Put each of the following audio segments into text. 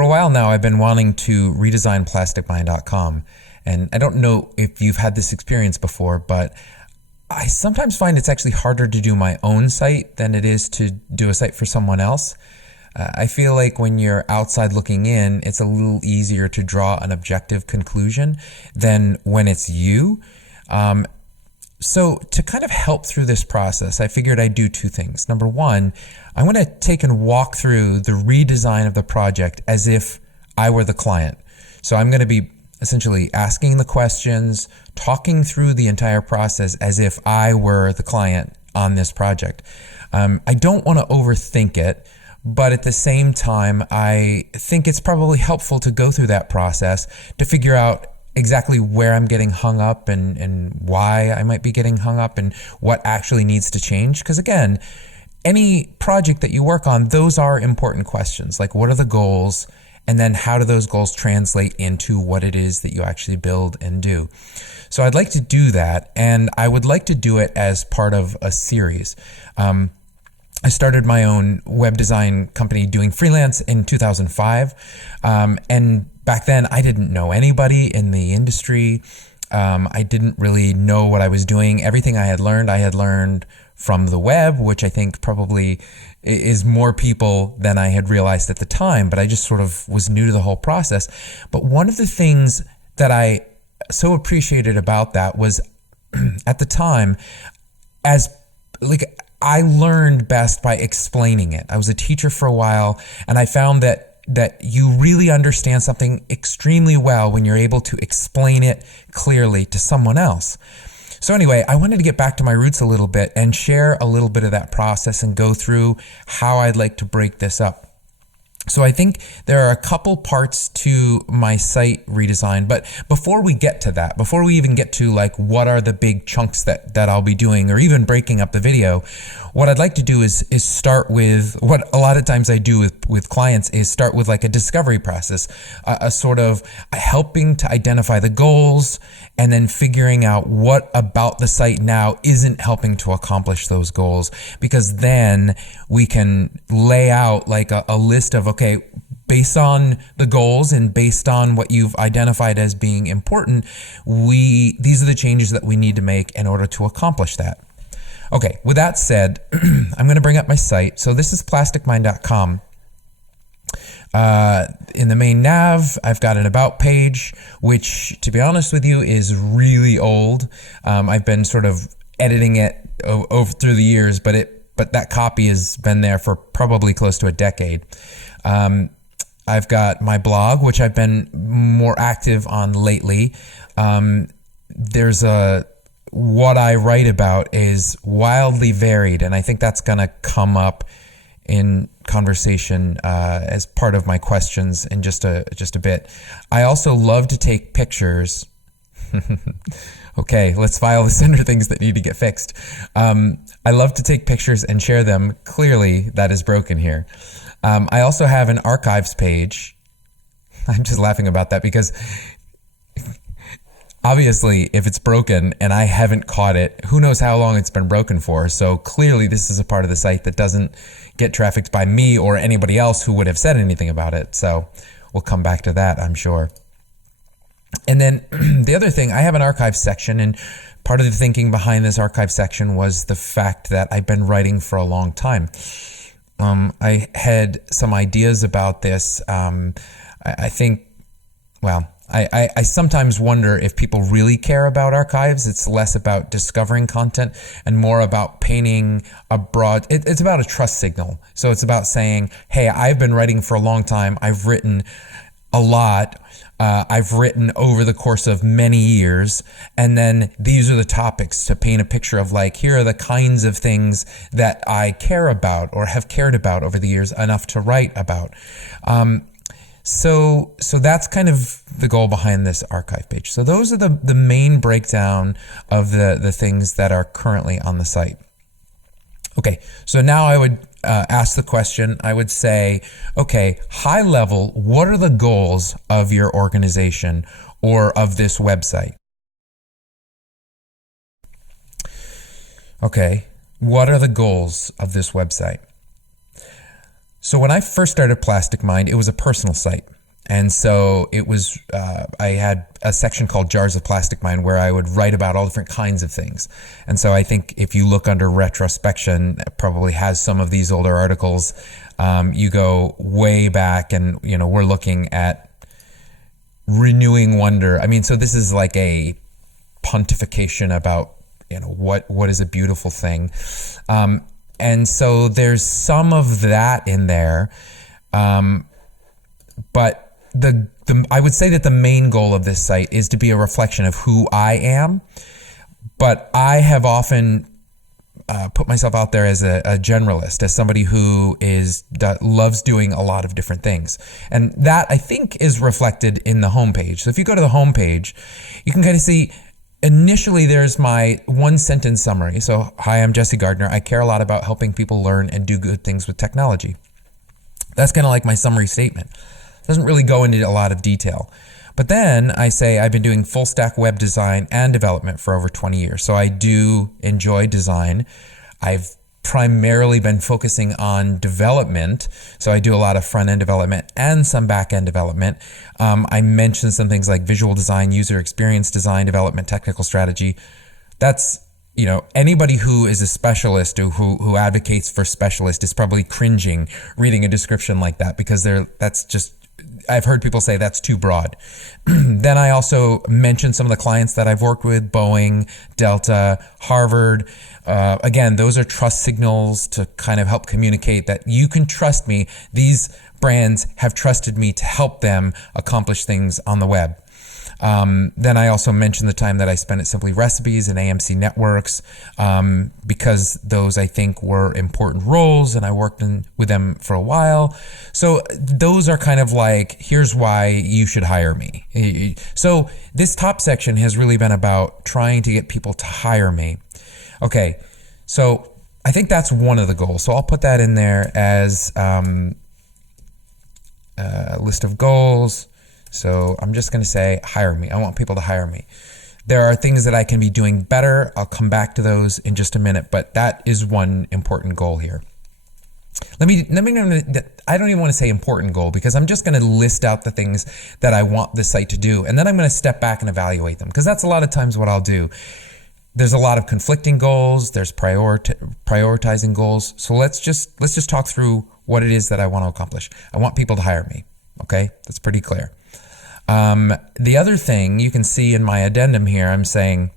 For a while now, I've been wanting to redesign plasticmind.com. And I don't know if you've had this experience before, but I sometimes find it's actually harder to do my own site than it is to do a site for someone else. I feel like when you're outside looking in, it's a little easier to draw an objective conclusion than when it's you. So to kind of help through this process, I figured I'd do two things. Number one, I want to take and walk through the redesign of the project as if I were the client. So I'm going to be essentially asking the questions, talking through the entire process as if I were the client on this project. I don't want to overthink it, but at the same time, I think it's probably helpful to go through that process to figure out exactly where I'm getting hung up and why I might be getting hung up and what actually needs to change. Because again, any project that you work on, those are important questions. Like, what are the goals? And then how do those goals translate into what it is that you actually build and do? So I'd like to do that, and I would like to do it as part of a series. I started my own web design company doing freelance in 2005. And back then, I didn't know anybody in the industry. I didn't really know what I was doing. Everything I had learned from the web, which I think probably is more people than I had realized at the time, but I just sort of was new to the whole process. But one of the things that I so appreciated about that was at the time, I learned best by explaining it. I was a teacher for a while, and I found that you really understand something extremely well when you're able to explain it clearly to someone else. So anyway, I wanted to get back to my roots a little bit and share a little bit of that process and go through how I'd like to break this up. So I think there are a couple parts to my site redesign, but before we get to that, before we even get to like what are the big chunks that I'll be doing or even breaking up the video, what I'd like to do is start with what a lot of times I do with clients is start with like a discovery process, a sort of helping to identify the goals and then figuring out what about the site now isn't helping to accomplish those goals, because then we can lay out like a list of, okay, based on the goals and based on what you've identified as being important, these are the changes that we need to make in order to accomplish that. Okay, with that said, I'm going to bring up my site. So this is plasticmind.com. In the main nav, I've got an about page, which, to be honest with you, is really old. I've been sort of editing it over through the years, but that copy has been there for probably close to a decade. I've got my blog, which I've been more active on lately. What I write about is wildly varied, and I think that's going to come up in conversation as part of my questions in just a bit. I also love to take pictures. Okay, let's file this under things that need to get fixed. I love to take pictures and share them. Clearly, that is broken here. I also have an archives page. I'm just laughing about that because obviously, if it's broken and I haven't caught it, who knows how long it's been broken for. So clearly, this is a part of the site that doesn't get trafficked by me or anybody else who would have said anything about it. So we'll come back to that, I'm sure. And then the other thing, I have an archive section, and part of the thinking behind this archive section was the fact that I've been writing for a long time. I had some ideas about this. I think, well, I sometimes wonder if people really care about archives. It's less about discovering content and more about painting a broad, it's about a trust signal. So it's about saying, hey, I've been writing for a long time. I've written a lot. I've written over the course of many years, and then these are the topics to paint a picture of like, here are the kinds of things that I care about or have cared about over the years enough to write about. So that's kind of the goal behind this archive page. So those are the main breakdown of the things that are currently on the site. Okay, so now I would ask the question. I would say, okay, high level, what are the goals of your organization or of this website? Okay, what are the goals of this website? So when I first started Plastic Mind, it was a personal site. And so it was, I had a section called Jars of Plastic Mind where I would write about all different kinds of things. And so I think if you look under retrospection, it probably has some of these older articles. You go way back and, we're looking at renewing wonder. I mean, so this is like a pontification about, what is a beautiful thing. And so there's some of that in there. But I would say that the main goal of this site is to be a reflection of who I am. But I have often put myself out there as a generalist, as somebody who loves doing a lot of different things. And that, I think, is reflected in the homepage. So if you go to the homepage, you can kind of see, initially there's my one sentence summary. So, hi, I'm Jesse Gardner. I care a lot about helping people learn and do good things with technology. That's kind of like my summary statement. Doesn't really go into a lot of detail. But then I say I've been doing full stack web design and development for over 20 years. So I do enjoy design. I've primarily been focusing on development. So I do a lot of front end development and some back end development. I mentioned some things like visual design, user experience design, development, technical strategy. That's, anybody who is a specialist who advocates for specialist is probably cringing reading a description like that, because I've heard people say that's too broad. Then I also mentioned some of the clients that I've worked with: Boeing, Delta, Harvard. Again, those are trust signals to kind of help communicate that you can trust me. These brands have trusted me to help them accomplish things on the web. Then I also mentioned the time that I spent at Simply Recipes and AMC Networks, because those, I think, were important roles, and I worked with them for a while. So those are kind of like, here's why you should hire me. So this top section has really been about trying to get people to hire me. Okay, so I think that's one of the goals. So I'll put that in there as a list of goals. So I'm just going to say, hire me. I want people to hire me. There are things that I can be doing better. I'll come back to those in just a minute, but that is one important goal here. I don't even want to say important goal, because I'm just going to list out the things that I want this site to do, and then I'm going to step back and evaluate them, because that's a lot of times what I'll do. There's a lot of conflicting goals. There's prioritizing goals. So let's just talk through what it is that I want to accomplish. I want people to hire me. Okay, that's pretty clear. The other thing you can see in my addendum here, I'm saying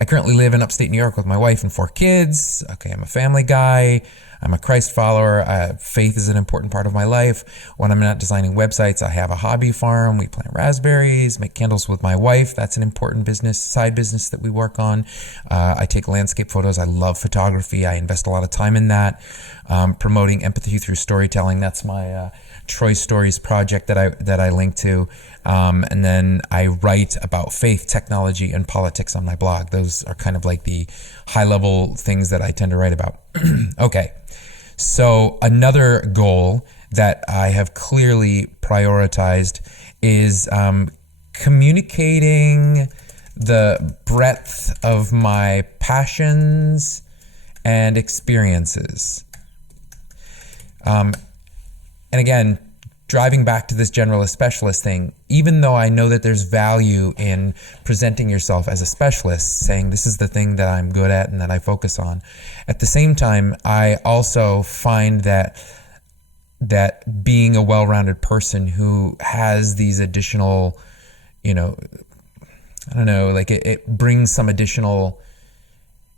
I currently live in upstate New York with my wife and 4 kids. Okay, I'm a family guy. I'm a Christ follower. Faith is an important part of my life. When I'm not designing websites, I have a hobby farm. We plant raspberries, make candles with my wife. That's an important side business that we work on. I take landscape photos. I love photography. I invest a lot of time in that. Promoting empathy through storytelling. That's my Troy Stories project that I link to. And then I write about faith, technology, and politics on my blog. Those are kind of like the high-level things that I tend to write about. Okay, so another goal that I have clearly prioritized is communicating the breadth of my passions and experiences. And again, driving back to this generalist specialist thing, even though I know that there's value in presenting yourself as a specialist, saying this is the thing that I'm good at and that I focus on, at the same time, I also find that being a well-rounded person who has these additional, it brings some additional,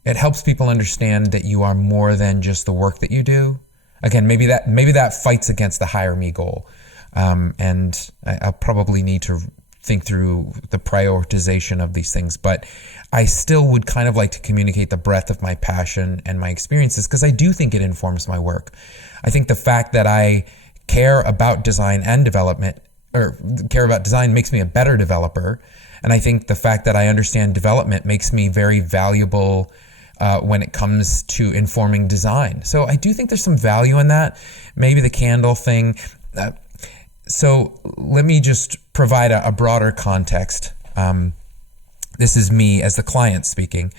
it helps people understand that you are more than just the work that you do. Again, maybe that fights against the hire me goal. And I'll probably need to think through the prioritization of these things, but I still would kind of like to communicate the breadth of my passion and my experiences, because I do think it informs my work. I think the fact that I care about design and development, or care about design, makes me a better developer. And I think the fact that I understand development makes me very valuable when it comes to informing design. So I do think there's some value in that. Maybe the candle thing. So let me just provide a broader context. This is me as the client speaking.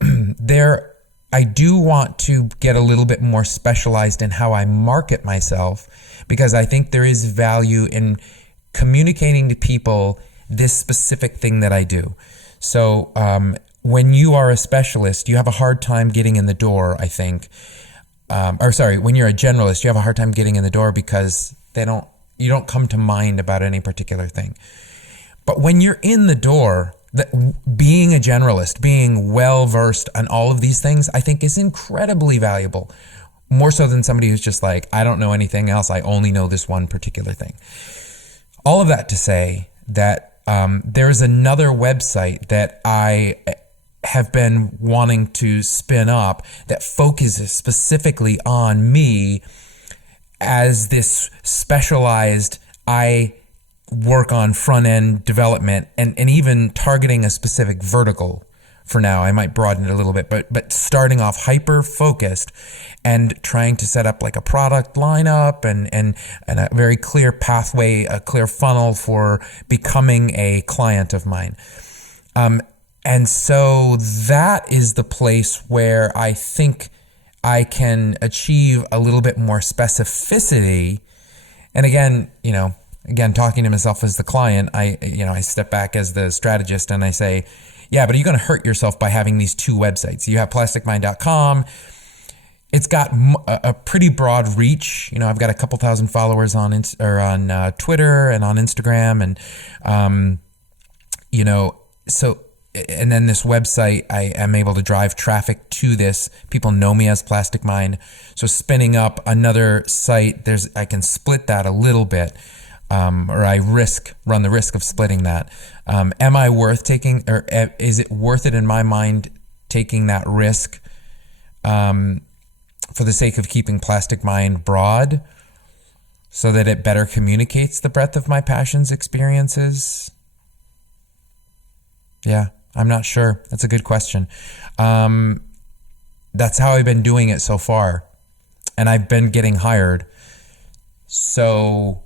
There I do want to get a little bit more specialized in how I market myself, because I think there is value in communicating to people this specific thing that I do. So when you are a specialist, you have a hard time getting in the door, I think. When you're a generalist, you have a hard time getting in the door because you don't come to mind about any particular thing. But when you're in the door, being a generalist, being well-versed on all of these things, I think is incredibly valuable. More so than somebody who's just like, I don't know anything else, I only know this one particular thing. All of that to say that there's another website that I have been wanting to spin up that focuses specifically on me as this specialized, I work on front-end development and even targeting a specific vertical for now. I might broaden it a little bit, but starting off hyper-focused and trying to set up like a product lineup and a very clear pathway, a clear funnel for becoming a client of mine. And so that is the place where I think I can achieve a little bit more specificity. And again, talking to myself as the client, I step back as the strategist and I say, yeah, but are you going to hurt yourself by having these two websites? You have plasticmind.com. It's got a pretty broad reach. I've got a couple thousand followers on Twitter and on Instagram, and and then this website, I am able to drive traffic to this. People know me as Plastic Mind. So spinning up another site, I can split that a little bit. Or I run the risk of splitting that. Am I worth taking, or is it worth it in my mind taking that risk for the sake of keeping Plastic Mind broad so that it better communicates the breadth of my passions, experiences? Yeah, I'm not sure. That's a good question. That's how I've been doing it so far. And I've been getting hired. So...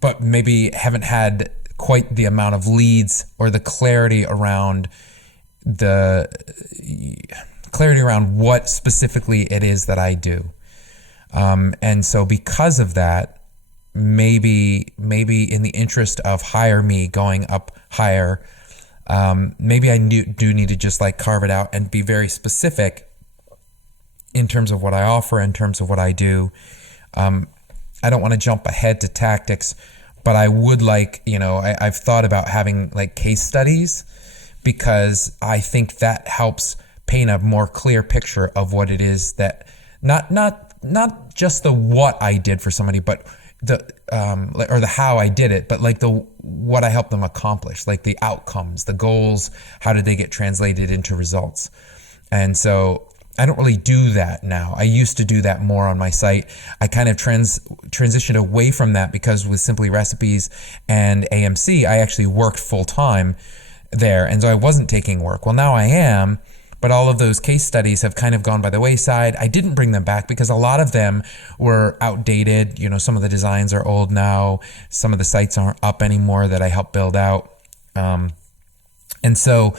but maybe haven't had quite the amount of leads or the clarity around what specifically it is that I do. And so because of that, maybe in the interest of hire me going up higher, maybe I do need to just like carve it out and be very specific in terms of what I offer, in terms of what I do. I don't want to jump ahead to tactics, but I would like, I've thought about having like case studies, because I think that helps paint a more clear picture of what it is that not just the what I did for somebody, but the how I did it, but like what I helped them accomplish, like the outcomes, the goals, how did they get translated into results? And so I don't really do that now. I used to do that more on my site. I kind of transitioned away from that because with Simply Recipes and AMC, I actually worked full time there. And so I wasn't taking work. Well, now I am, but all of those case studies have kind of gone by the wayside. I didn't bring them back because a lot of them were outdated. Some of the designs are old now. Some of the sites aren't up anymore that I helped build out. And so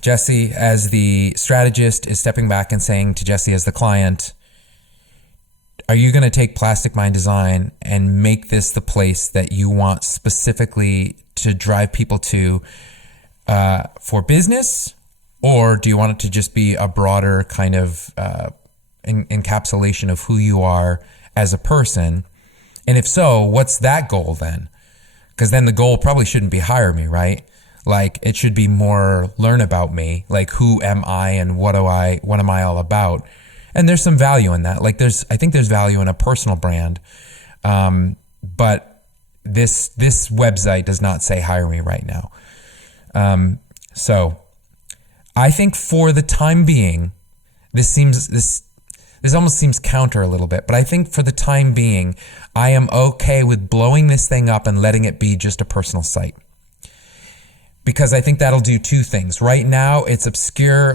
Jesse, as the strategist, is stepping back and saying to Jesse as the client, are you going to take Plastic Mind Design and make this the place that you want specifically to drive people to for business? Or do you want it to just be a broader kind of encapsulation of who you are as a person? And if so, what's that goal then? Because then the goal probably shouldn't be hire me, right? Like it should be more learn about me, like who am I and what am I all about? And there's some value in that. Like I think there's value in a personal brand. But this website does not say hire me right now. So I think for the time being, this almost seems counter a little bit, but I think for the time being, I am okay with blowing this thing up and letting it be just a personal site. Because I think that'll do two things. Right now, it's obscure,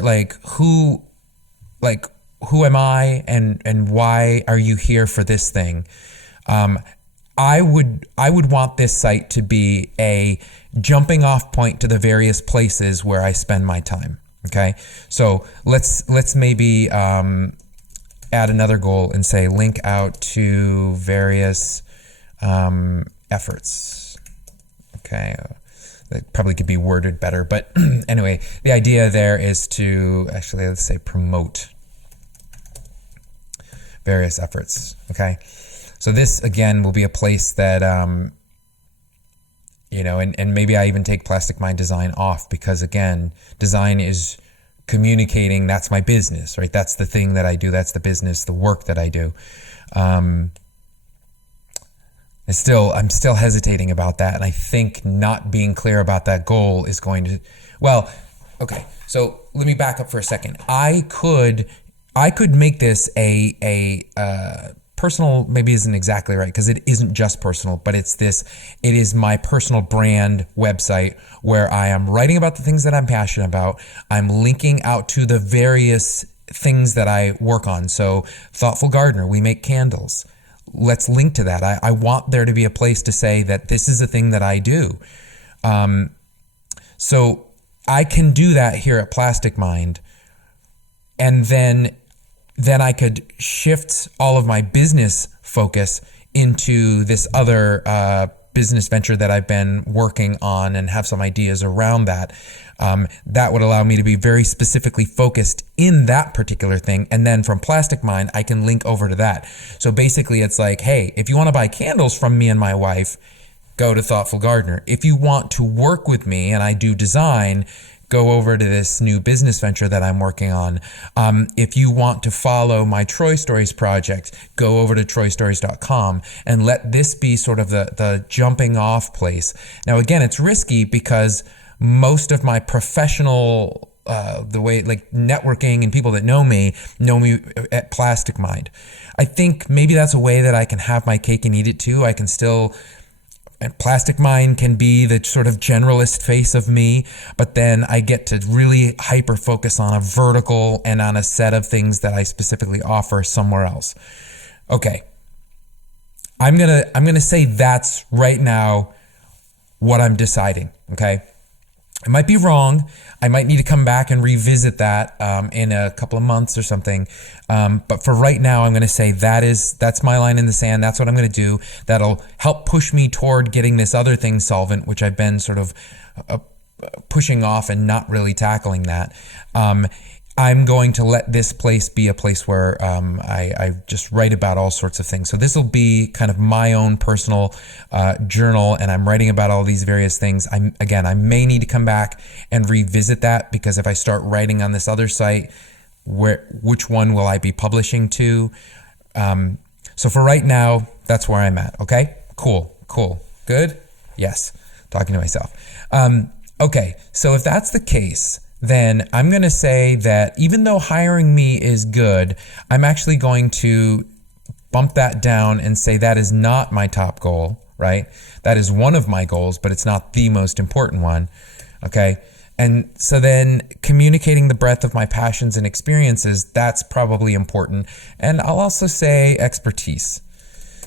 who am I and why are you here for this thing? I would want this site to be a jumping off point to the various places where I spend my time. Okay, so let's maybe add another goal and say link out to various efforts. Okay, that probably could be worded better, but anyway, the idea there is to actually, let's say, promote various efforts. Okay, so this again will be a place that and maybe I even take Plastic Mind Design off, because again, design is communicating. That's my business, right? That's the thing that I do. That's the business, the work that I do. I'm still hesitating about that, and I think not being clear about that goal is going to. Well, okay. So let me back up for a second. I could make this a personal. Maybe isn't exactly right, because it isn't just personal, but it is my personal brand website where I am writing about the things that I'm passionate about. I'm linking out to the various things that I work on. So Thoughtful Gardener, we make candles. Let's link to that. I want there to be a place to say that this is a thing that I do. So I can do that here at Plastic Mind, and then I could shift all of my business focus into this other business venture that I've been working on and have some ideas around that. That would allow me to be very specifically focused in that particular thing. And then from Plastic Mind, I can link over to that. So basically it's like, hey, if you want to buy candles from me and my wife, go to Thoughtful Gardener. If you want to work with me and I do design, go over to this new business venture that I'm working on. If you want to follow my Troy Stories project, go over to troystories.com and let this be sort of the jumping off place. Now, again, it's risky because most of my professional, the way like networking and people that know me at Plastic Mind. I think maybe that's a way that I can have my cake and eat it too. I can still... And Plastic Mind can be the sort of generalist face of me, but then I get to really hyper focus on a vertical and on a set of things that I specifically offer somewhere else. Okay. I'm gonna say that's right now what I'm deciding. Okay. I might be wrong. I might need to come back and revisit that in a couple of months or something. But for right now, I'm going to say that's my line in the sand. That's what I'm going to do. That'll help push me toward getting this other thing solvent, which I've been sort of pushing off and not really tackling that. I'm going to let this place be a place where I just write about all sorts of things. So this will be kind of my own personal journal, and I'm writing about all these various things. I may need to come back and revisit that, because if I start writing on this other site, which one will I be publishing to? So for right now, that's where I'm at. Okay, cool, good, yes, talking to myself. Okay, so if that's the case, then I'm going to say that even though hiring me is good, I'm actually going to bump that down and say that is not my top goal, right? That is one of my goals, but it's not the most important one, okay? And so then communicating the breadth of my passions and experiences, that's probably important. And I'll also say expertise.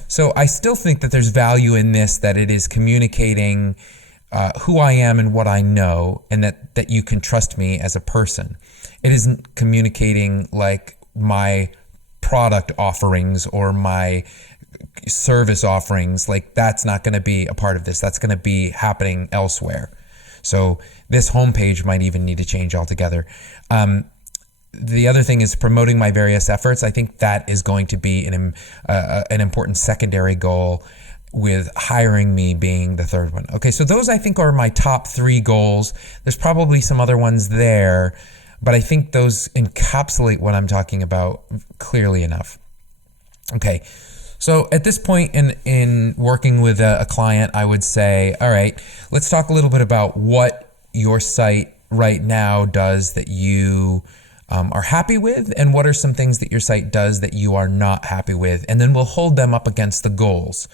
So I still think that there's value in this, that it is communicating who I am and what I know, and that you can trust me as a person. It isn't communicating like my product offerings or my service offerings. Like, that's not going to be a part of this. That's going to be happening elsewhere. So this homepage might even need to change altogether. The other thing is promoting my various efforts. I think that is going to be an important secondary goal, with hiring me being the third one. Okay, so those I think are my top 3 goals. There's probably some other ones there, but I think those encapsulate what I'm talking about clearly enough. Okay, so at this point in working with a client, I would say, all right, let's talk a little bit about what your site right now does that you are happy with, and what are some things that your site does that you are not happy with, and then we'll hold them up against the goals.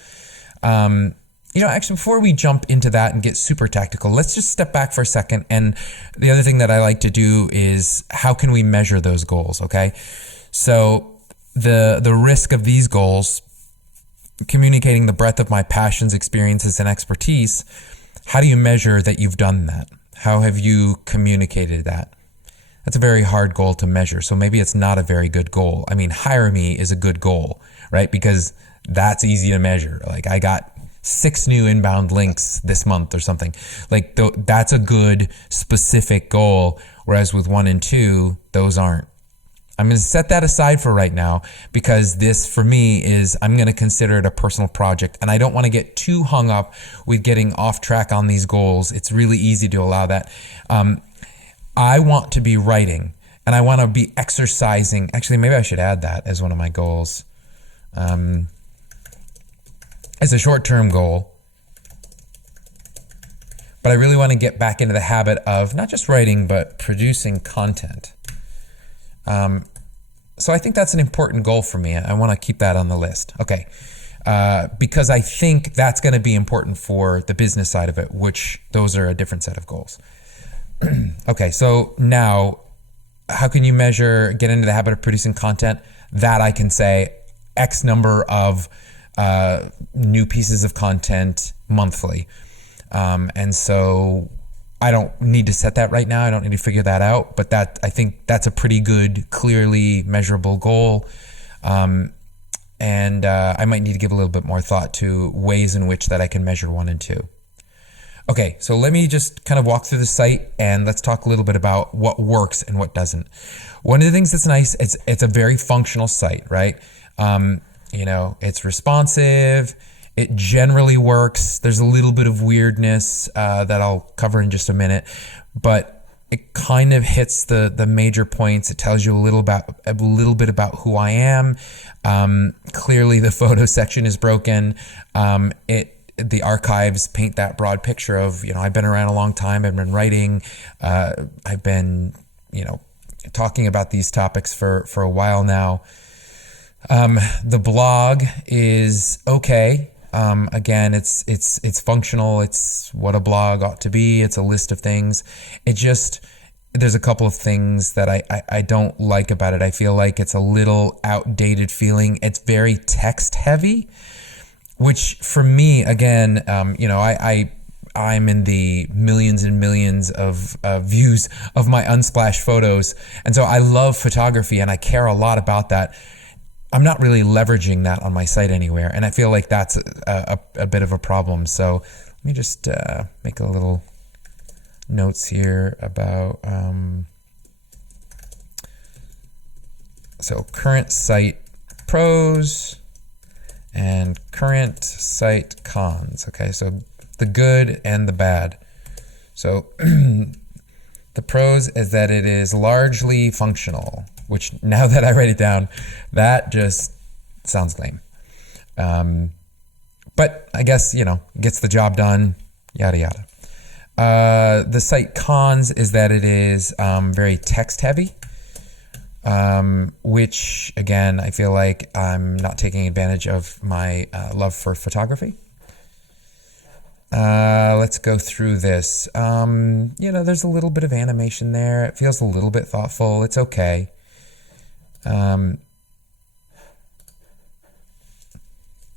Actually, before we jump into that and get super tactical, let's just step back for a second. And the other thing that I like to do is, how can we measure those goals? Okay. So the risk of these goals communicating the breadth of my passions, experiences, and expertise, how do you measure that you've done that? How have you communicated that? That's a very hard goal to measure. So maybe it's not a very good goal. I mean, hire me is a good goal, right? Because that's easy to measure. Like I got 6 new inbound links this month or something. Like that's a good specific goal. Whereas with 1 and 2, those aren't. I'm going to set that aside for right now because this for me is, I'm going to consider it a personal project and I don't want to get too hung up with getting off track on these goals. It's really easy to allow that. I want to be writing and I want to be exercising. Actually, maybe I should add that as one of my goals. As a short-term goal. But I really want to get back into the habit of not just writing, but producing content. So I think that's an important goal for me. I want to keep that on the list. Okay. Because I think that's going to be important for the business side of it, which those are a different set of goals. Okay, so now how can you measure, get into the habit of producing content? That I can say X number of new pieces of content monthly. And so I don't need to set that right now. I don't need to figure that out, but I think that's a pretty good, clearly measurable goal. And I might need to give a little bit more thought to ways in which that I can measure 1 and 2. Okay, so let me just kind of walk through the site and let's talk a little bit about what works and what doesn't. One of the things that's nice, it's a very functional site, right? It's responsive. It generally works. There's a little bit of weirdness that I'll cover in just a minute, but it kind of hits the major points. It tells you a little bit about who I am. Clearly, the photo section is broken. The archives paint that broad picture of, I've been around a long time. I've been writing. I've been, talking about these topics for a while now. The blog is okay. Again, it's functional. It's what a blog ought to be. It's a list of things. There's a couple of things that I don't like about it. I feel like it's a little outdated feeling. It's very text heavy, which for me, again, I'm in the millions and millions of views of my Unsplash photos. And so I love photography and I care a lot about that. I'm not really leveraging that on my site anywhere, and I feel like that's a bit of a problem. So let me just make a little notes here about so current site pros and current site cons. Okay, so the good and the bad. So the pros is that it is largely functional, which now that I write it down, that just sounds lame. But I guess, gets the job done, yada, yada. The site cons is that it is very text heavy, which again, I feel like I'm not taking advantage of my love for photography. Let's go through this. There's a little bit of animation there. It feels a little bit thoughtful. It's okay.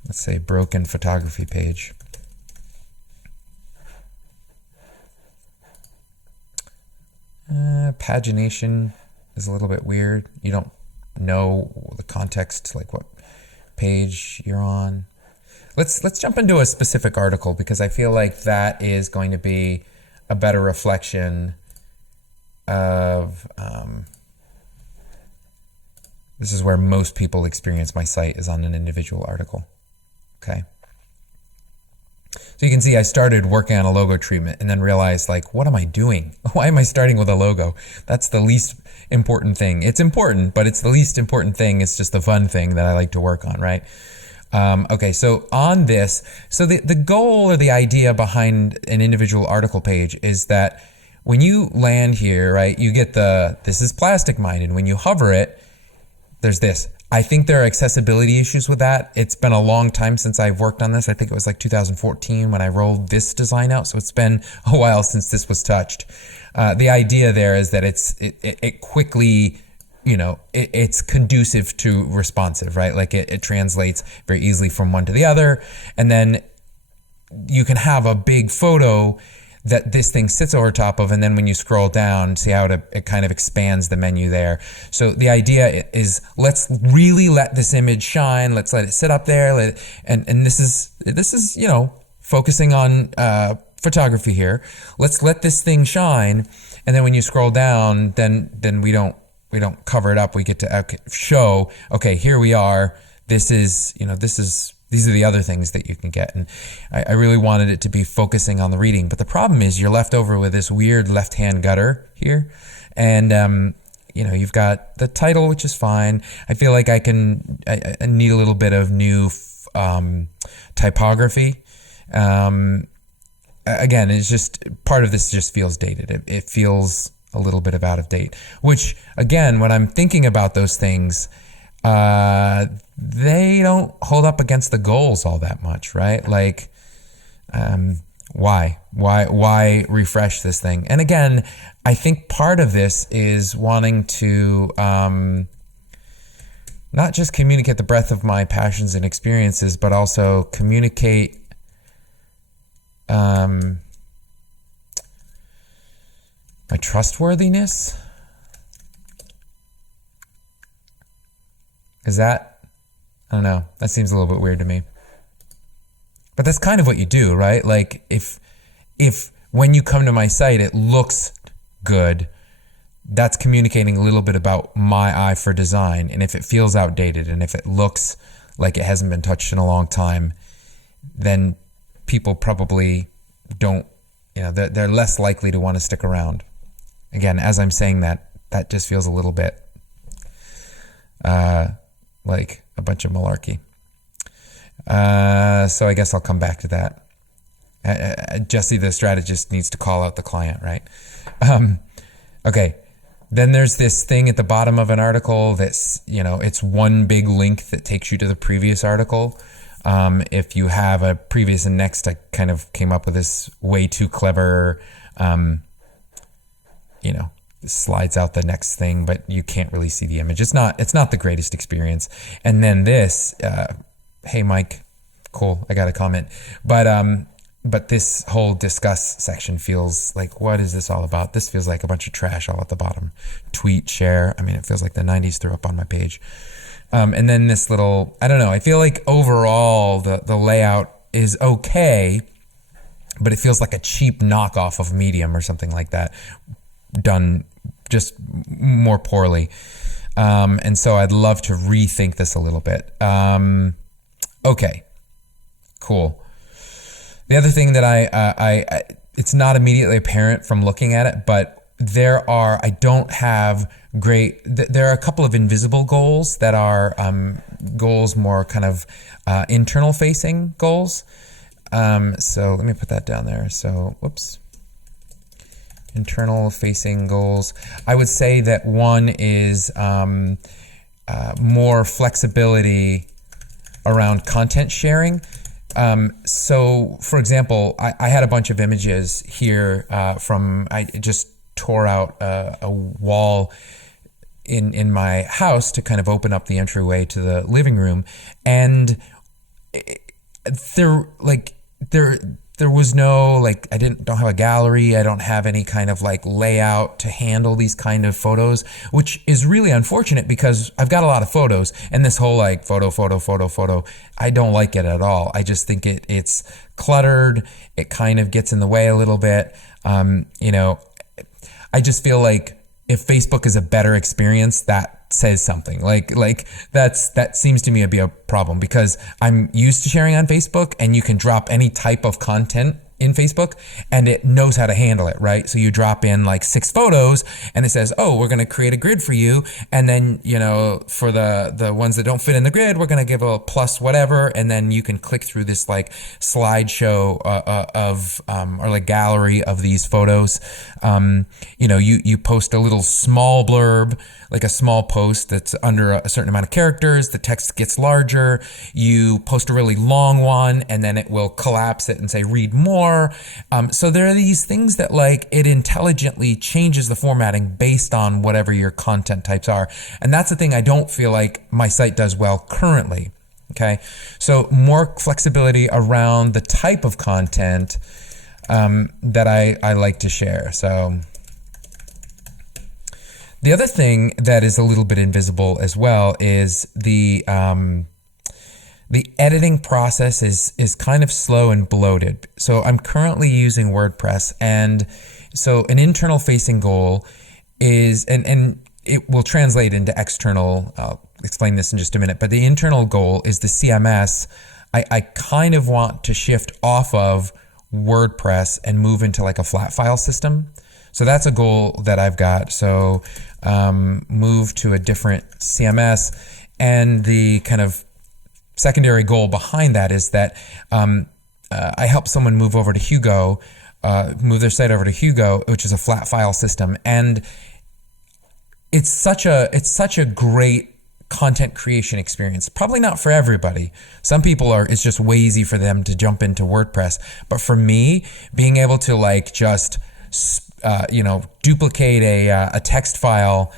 Let's say broken photography page. Pagination is a little bit weird. You don't know the context, like what page you're on. Let's jump into a specific article because I feel like that is going to be a better reflection of this is where most people experience my site, is on an individual article. Okay. So you can see I started working on a logo treatment and then realized, like, what am I doing? Why am I starting with a logo? That's the least important thing. It's important, but it's the least important thing. It's just the fun thing that I like to work on, right? Okay, so on this, so the goal or the idea behind an individual article page is that when you land here, right, you get this is plastic minded. When you hover it, there's this. I think there are accessibility issues with that. It's been a long time since I've worked on this. I think it was like 2014 when I rolled this design out. So it's been a while since this was touched. The idea there is that it quickly, it's conducive to responsive, right? Like it translates very easily from one to the other. And then you can have a big photo that this thing sits over top of, and then when you scroll down, see how it kind of expands the menu there. So the idea is, let's really let this image shine. Let's let it sit up there. And this is focusing on photography here. Let's let this thing shine, and then when you scroll down, then we don't cover it up. We get to show, okay, here we are. These are the other things that you can get. And I really wanted it to be focusing on the reading. But the problem is you're left over with this weird left-hand gutter here. And, you've got the title, which is fine. I feel like I need a little bit of new typography. Again, it's just, part of this just feels dated. It feels a little bit of out of date. Which, again, when I'm thinking about those things, they don't hold up against the goals all that much, right? Like, why refresh this thing? And again, I think part of this is wanting to not just communicate the breadth of my passions and experiences, but also communicate my trustworthiness. Is that, I don't know, that seems a little bit weird to me. But that's kind of what you do, right? Like if when you come to my site, it looks good, that's communicating a little bit about my eye for design. And if it feels outdated, and if it looks like it hasn't been touched in a long time, then people probably don't, they're less likely to want to stick around. Again, as I'm saying that just feels a little bit like a bunch of malarkey. So I guess I'll come back to that. Jesse, the strategist, needs to call out the client, right? Okay. Then there's this thing at the bottom of an article that's, it's one big link that takes you to the previous article. If you have a previous and next, I kind of came up with this way too clever, slides out the next thing, but you can't really see the image. It's not the greatest experience. And then this, hey Mike, cool, I got a comment. But this whole discuss section feels like, what is this all about? This feels like a bunch of trash all at the bottom. Tweet, share. I mean, it feels like the 90s threw up on my page. And then this little, I don't know, I feel like overall the layout is okay, but it feels like a cheap knockoff of Medium or something like that, done just more poorly. And so I'd love to rethink this a little bit. Okay, cool. The other thing that I it's not immediately apparent from looking at it, but there are a couple of invisible goals that are goals more kind of internal facing goals. So let me put that down there. So, whoops. Internal facing goals. I would say that one is more flexibility around content sharing. So, for example, I had a bunch of images here I just tore out a wall in my house to kind of open up the entryway to the living room, and there was no, I don't have a gallery. I don't have any kind of layout to handle these kind of photos, which is really unfortunate because I've got a lot of photos, and this whole photo, I don't like it at all. I just think it's cluttered. It kind of gets in the way a little bit. I just feel like if Facebook is a better experience, that says something. That seems to me to be a problem, because I'm used to sharing on Facebook, and you can drop any type of content in Facebook and it knows how to handle it, right? So you drop in 6 photos and it says, oh, we're going to create a grid for you. And then, for the ones that don't fit in the grid, we're going to give a plus whatever. And then you can click through this slideshow or gallery of these photos. You post a little small blurb, a small post that's under a certain amount of characters. The text gets larger. You post a really long one, and then it will collapse it and say read more. more. So there are these things that like it intelligently changes the formatting based on whatever your content types are. And that's the thing I don't feel like my site does well currently. Okay, so more flexibility around the type of content that I like to share. So the other thing that is a little bit invisible as well is the editing process is kind of slow and bloated. So I'm currently using WordPress, and so an internal facing goal is, and it will translate into external. I'll explain this in just a minute, but the internal goal is the CMS. I kind of want to shift off of WordPress and move into like a flat file system. So that's a goal that I've got. So move to a different CMS, and the kind of secondary goal behind that is that I help someone move over to Hugo, move their site over to Hugo, which is a flat file system, and it's such a great content creation experience. Probably not for everybody. Some people it's just way easy for them to jump into WordPress, but for me, being able to like just duplicate a text file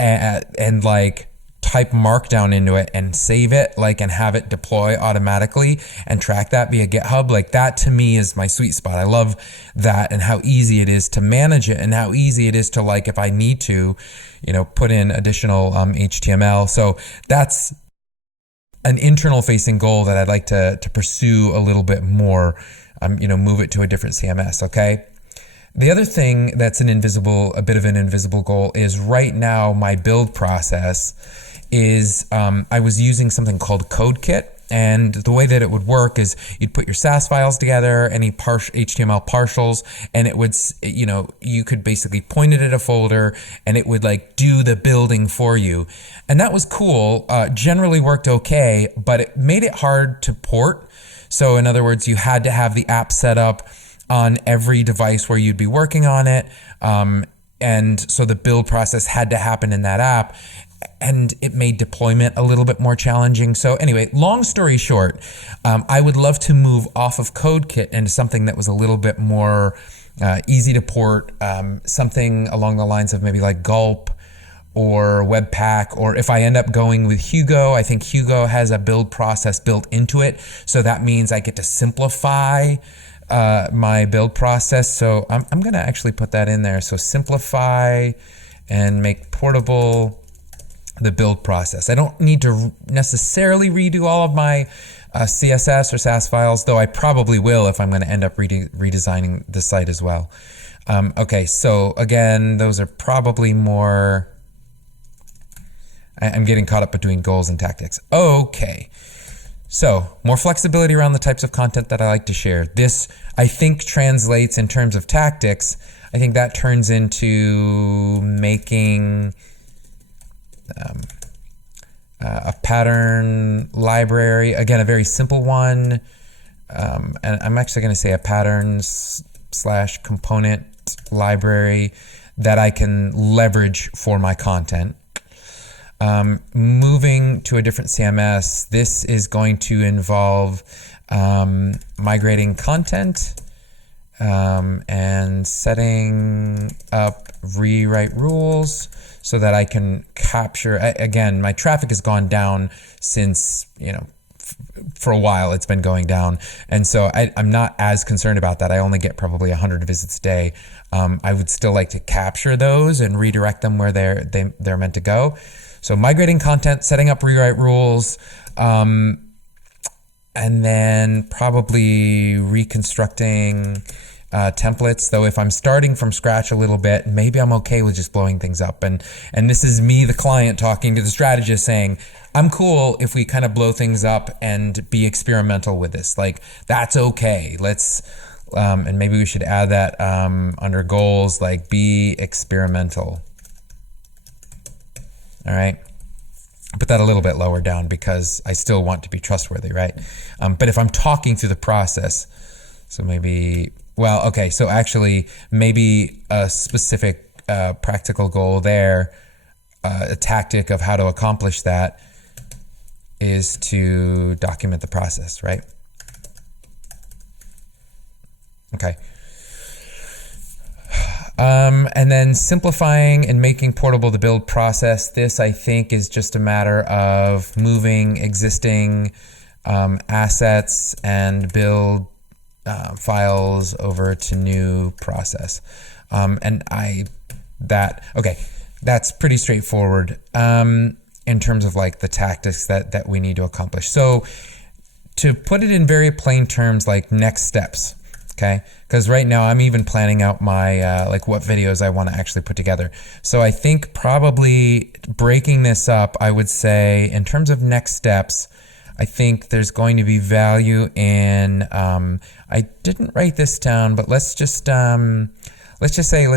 and like type markdown into it and save it, like, and have it deploy automatically and track that via GitHub, like that to me is my sweet spot. I love that, and how easy it is to manage it, and how easy it is to, like, if I need to, put in additional HTML. So that's an internal facing goal that I'd like to pursue a little bit more, move it to a different CMS. Okay. The other thing that's a bit of an invisible goal is right now my build process is I was using something called CodeKit, and the way that it would work is you'd put your SAS files together, any HTML partials, and it would, you could basically point it at a folder and it would like do the building for you. And that was cool, generally worked okay, but it made it hard to port. So in other words, you had to have the app set up on every device where you'd be working on it. And so the build process had to happen in that app, and it made deployment a little bit more challenging. So anyway, long story short, I would love to move off of CodeKit into something that was a little bit more easy to port, something along the lines of maybe like Gulp or Webpack, or if I end up going with Hugo, I think Hugo has a build process built into it. So that means I get to simplify my build process. So I'm going to actually put that in there. So simplify and make portable the build process. I don't need to necessarily redo all of my CSS or SAS files, though I probably will if I'm going to end up redesigning the site as well. Okay, so again, those are probably more... I'm getting caught up between goals and tactics. Okay. So, more flexibility around the types of content that I like to share. This, I think, translates in terms of tactics. I think that turns into making a pattern library. Again, a very simple one. And I'm actually going to say a patterns/component library that I can leverage for my content. Moving to a different CMS, this is going to involve migrating content and setting up rewrite rules so that I can capture, again, my traffic has gone down since, for a while it's been going down. And so I'm not as concerned about that. I only get probably 100 visits a day. I would still like to capture those and redirect them where they're meant to go. So migrating content, setting up rewrite rules, and then probably reconstructing templates. Though if I'm starting from scratch a little bit, maybe I'm okay with just blowing things up. And this is me, the client, talking to the strategist saying, I'm cool if we kind of blow things up and be experimental with this. Like, that's okay. Let's, and maybe we should add that under goals, like be experimental. All right. Put that a little bit lower down because I still want to be trustworthy, right? But if I'm talking through the process, so maybe, well, okay, so actually maybe a specific practical goal there, a tactic of how to accomplish that is to document the process, right? Okay. And then simplifying and making portable the build process. This, I think, is just a matter of moving existing assets and build files over to new process. That's pretty straightforward in terms of like the tactics that we need to accomplish. So to put it in very plain terms, like next steps. Okay, because right now I'm even planning out my like what videos I want to actually put together. So I think probably breaking this up, I would say in terms of next steps, I think there's going to be value in. I didn't write this down, but let's just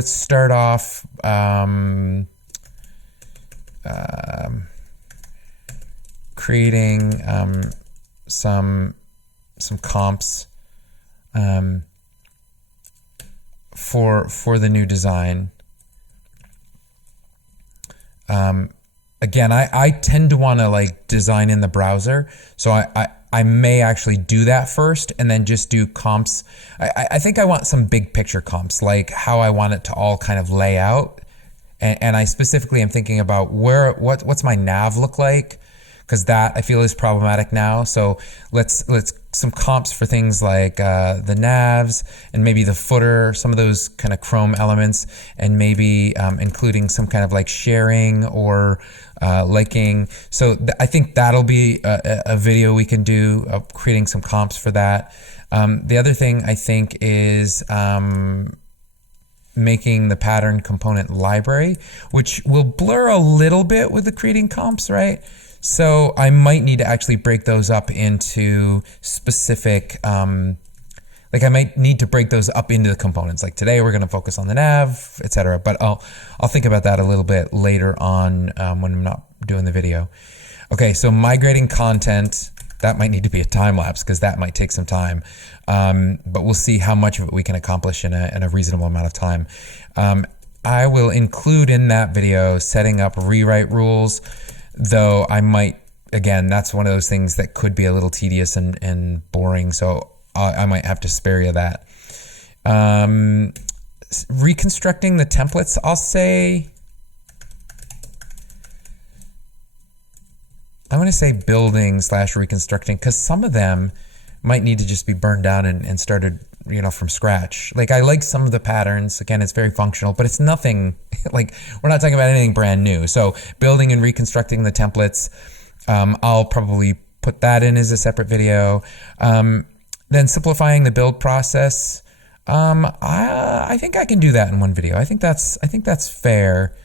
start off. Creating some comps. For the new design. Again, I tend to want to like design in the browser, so I may actually do that first and then just do comps. I think I want some big picture comps, like how I want it to all kind of lay out, and I specifically am thinking about what's my nav look like, because that I feel is problematic now. So let's some comps for things like the navs and maybe the footer, some of those kind of Chrome elements, and maybe including some kind of like sharing or liking. So I think that'll be a video we can do of creating some comps for that. The other thing I think is making the pattern component library, which will blur a little bit with the creating comps, right? So I might need to actually break those up into specific, like I might need to break those up into the components. Like today we're going to focus on the nav, etc. But I'll think about that a little bit later on when I'm not doing the video. Okay, so migrating content, that might need to be a time lapse because that might take some time. But we'll see how much of it we can accomplish in a reasonable amount of time. I will include in that video setting up rewrite rules. Though I might, again, that's one of those things that could be a little tedious and boring, so I might have to spare you that. Reconstructing the templates, I'll say, I'm going to say building / reconstructing, because some of them might need to just be burned down and started, from scratch. Like I like some of the patterns. Again, it's very functional, but it's nothing like we're not talking about anything brand new. So building and reconstructing the templates, I'll probably put that in as a separate video. Then simplifying the build process. I think I can do that in one video. I think that's fair.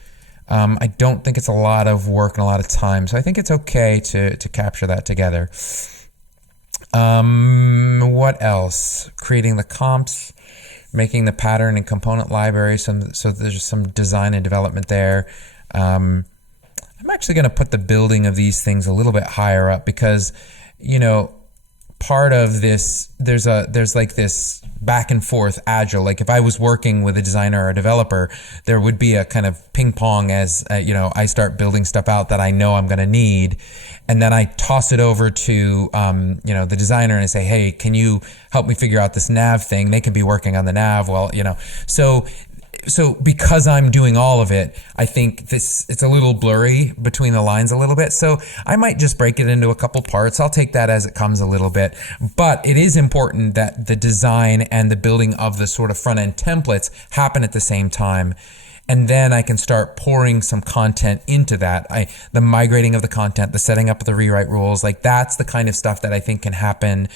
I don't think it's a lot of work and a lot of time, so I think it's okay to capture that together. What else? Creating the comps, making the pattern and component library. So there's some design and development there. I'm actually going to put the building of these things a little bit higher up because, part of this, there's like this back and forth agile. Like if I was working with a designer or a developer, there would be a kind of ping pong as, I start building stuff out that I know I'm going to need. And then I toss it over to, the designer and I say, hey, can you help me figure out this nav thing? They could be working on the nav. Well, so because I'm doing all of it, I think it's a little blurry between the lines a little bit. So I might just break it into a couple parts. I'll take that as it comes a little bit. But it is important that the design and the building of the sort of front end templates happen at the same time. And then I can start pouring some content into that. The migrating of the content, the setting up of the rewrite rules, like that's the kind of stuff that I think can happen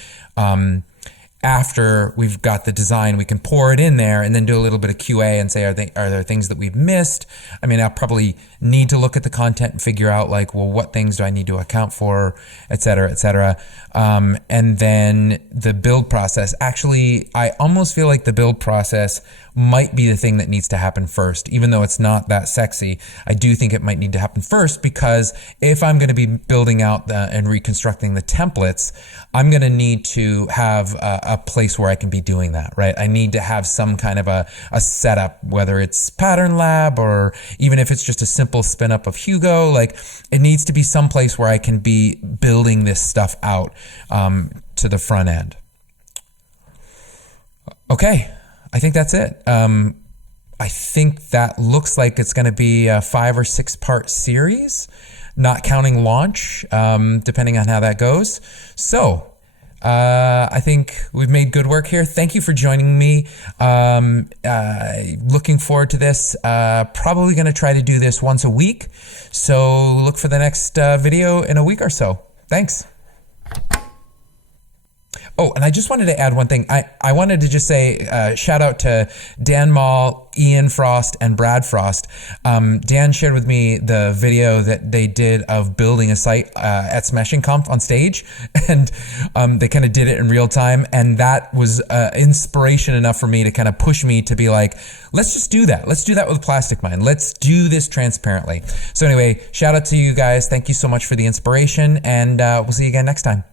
after we've got the design. We can pour it in there and then do a little bit of QA and say, are there things that we've missed? I mean, I'll probably need to look at the content and figure out like, well, what things do I need to account for, et cetera, et cetera. And then the build process. Actually, I almost feel like the build process might be the thing that needs to happen first, even though it's not that sexy. I do think it might need to happen first because if I'm going to be building out and reconstructing the templates, I'm going to need to have a place where I can be doing that, right? I need to have some kind of a setup, whether it's Pattern Lab or even if it's just a simple spin up of Hugo. Like it needs to be some place where I can be building this stuff out to the front end. Okay, I think that's it. I think that looks like it's going to be a 5 or 6 part series, not counting launch, depending on how that goes. So I think we've made good work here. Thank you for joining me. Looking forward to this. Probably going to try to do this once a week. So look for the next video in a week or so. Thanks. Oh, and I just wanted to add one thing. I wanted to just say shout out to Dan Mall, Ian Frost, and Brad Frost. Dan shared with me the video that they did of building a site at Smashing Conf on stage, and they kind of did it in real time, and that was inspiration enough for me to kind of push me to be like, let's just do that. Let's do that with Plastic Mind. Let's do this transparently. So anyway, shout out to you guys. Thank you so much for the inspiration, and we'll see you again next time.